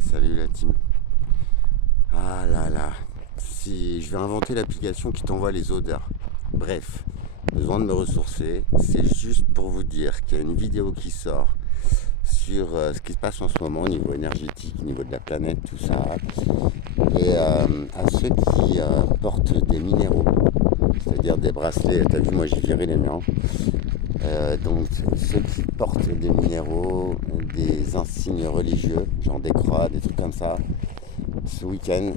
Salut la team. Ah là là, si je vais inventer l'application qui t'envoie les odeurs. Bref, besoin de me ressourcer. C'est juste pour vous dire qu'il y a une vidéo qui sort sur ce qui se passe en ce moment au niveau énergétique, au niveau de la planète, tout ça. Et à ceux qui portent des minéraux, c'est-à-dire des bracelets, t'as vu, moi j'ai viré les miens. Donc ceux qui portent des minéraux, des insignes religieux, genre des croix, des trucs comme ça. Ce week-end,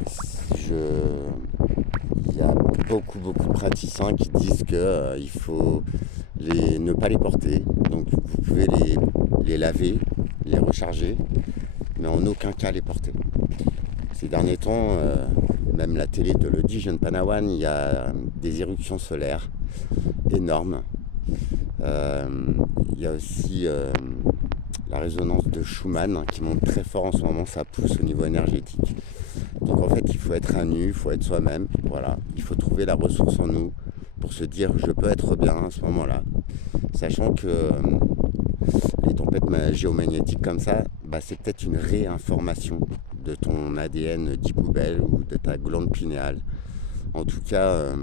il y a beaucoup de praticiens qui disent qu'il faut ne pas les porter. Donc vous pouvez les laver, les recharger, mais en aucun cas les porter. Ces derniers temps, même la télé te le dit, jeune Panawan, il y a des éruptions solaires énormes. Il y a aussi la résonance de Schumann qui monte très fort en ce moment, ça pousse au niveau énergétique. Donc en fait, il faut être à nu, il faut être soi-même, voilà. Il faut trouver la ressource en nous pour se dire je peux être bien à ce moment-là. Sachant que les tempêtes géomagnétiques comme ça, c'est peut-être une réinformation de ton ADN dit poubelle ou de ta glande pinéale. En tout cas,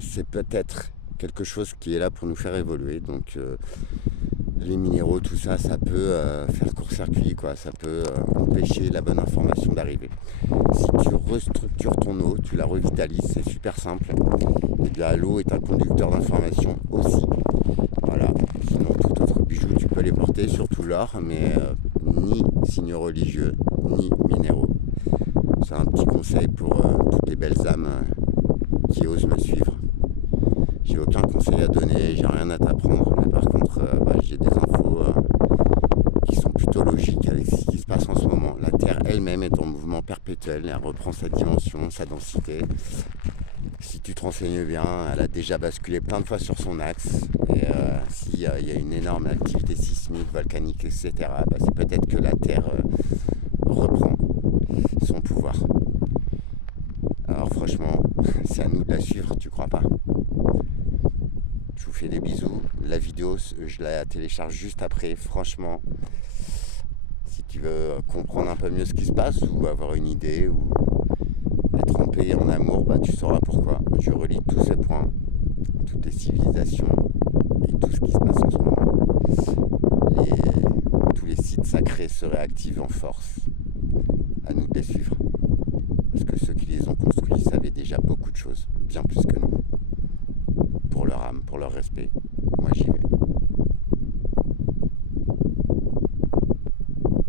c'est peut-être quelque chose qui est là pour nous faire évoluer. Donc les minéraux, tout ça, ça peut faire court-circuit, quoi. Ça peut empêcher la bonne information d'arriver. Si tu restructures ton eau, tu la revitalises, c'est super simple. Et bien l'eau est un conducteur d'information aussi. Voilà. Sinon, tout autre bijou, tu peux les porter, surtout l'or, mais ni signes religieux, ni minéraux. C'est un petit conseil pour toutes les belles âmes qui osent me suivre. J'ai aucun conseil à donner, j'ai rien à t'apprendre, mais par contre, j'ai des infos qui sont plutôt logiques avec ce qui se passe en ce moment. La Terre elle-même est en mouvement perpétuel, elle reprend sa dimension, sa densité. Si tu te renseignes bien, elle a déjà basculé plein de fois sur son axe. Et s'il y a une énorme activité sismique, volcanique, etc., c'est peut-être que la Terre reprend son pouvoir. Alors franchement, c'est à nous de la suivre, tu crois pas? Je vous fais des bisous. La vidéo, je la télécharge juste après. Franchement, si tu veux comprendre un peu mieux ce qui se passe ou avoir une idée ou être en paix et en amour, tu sauras pourquoi. Je relis tous ces points, toutes les civilisations et tout ce qui se passe en ce moment. Tous les sites sacrés se réactivent en force. À nous de les suivre. Parce que ceux qui les ont construits savaient déjà beaucoup de choses, bien plus que nous. Pour leur âme, pour leur respect. Moi j'y vais.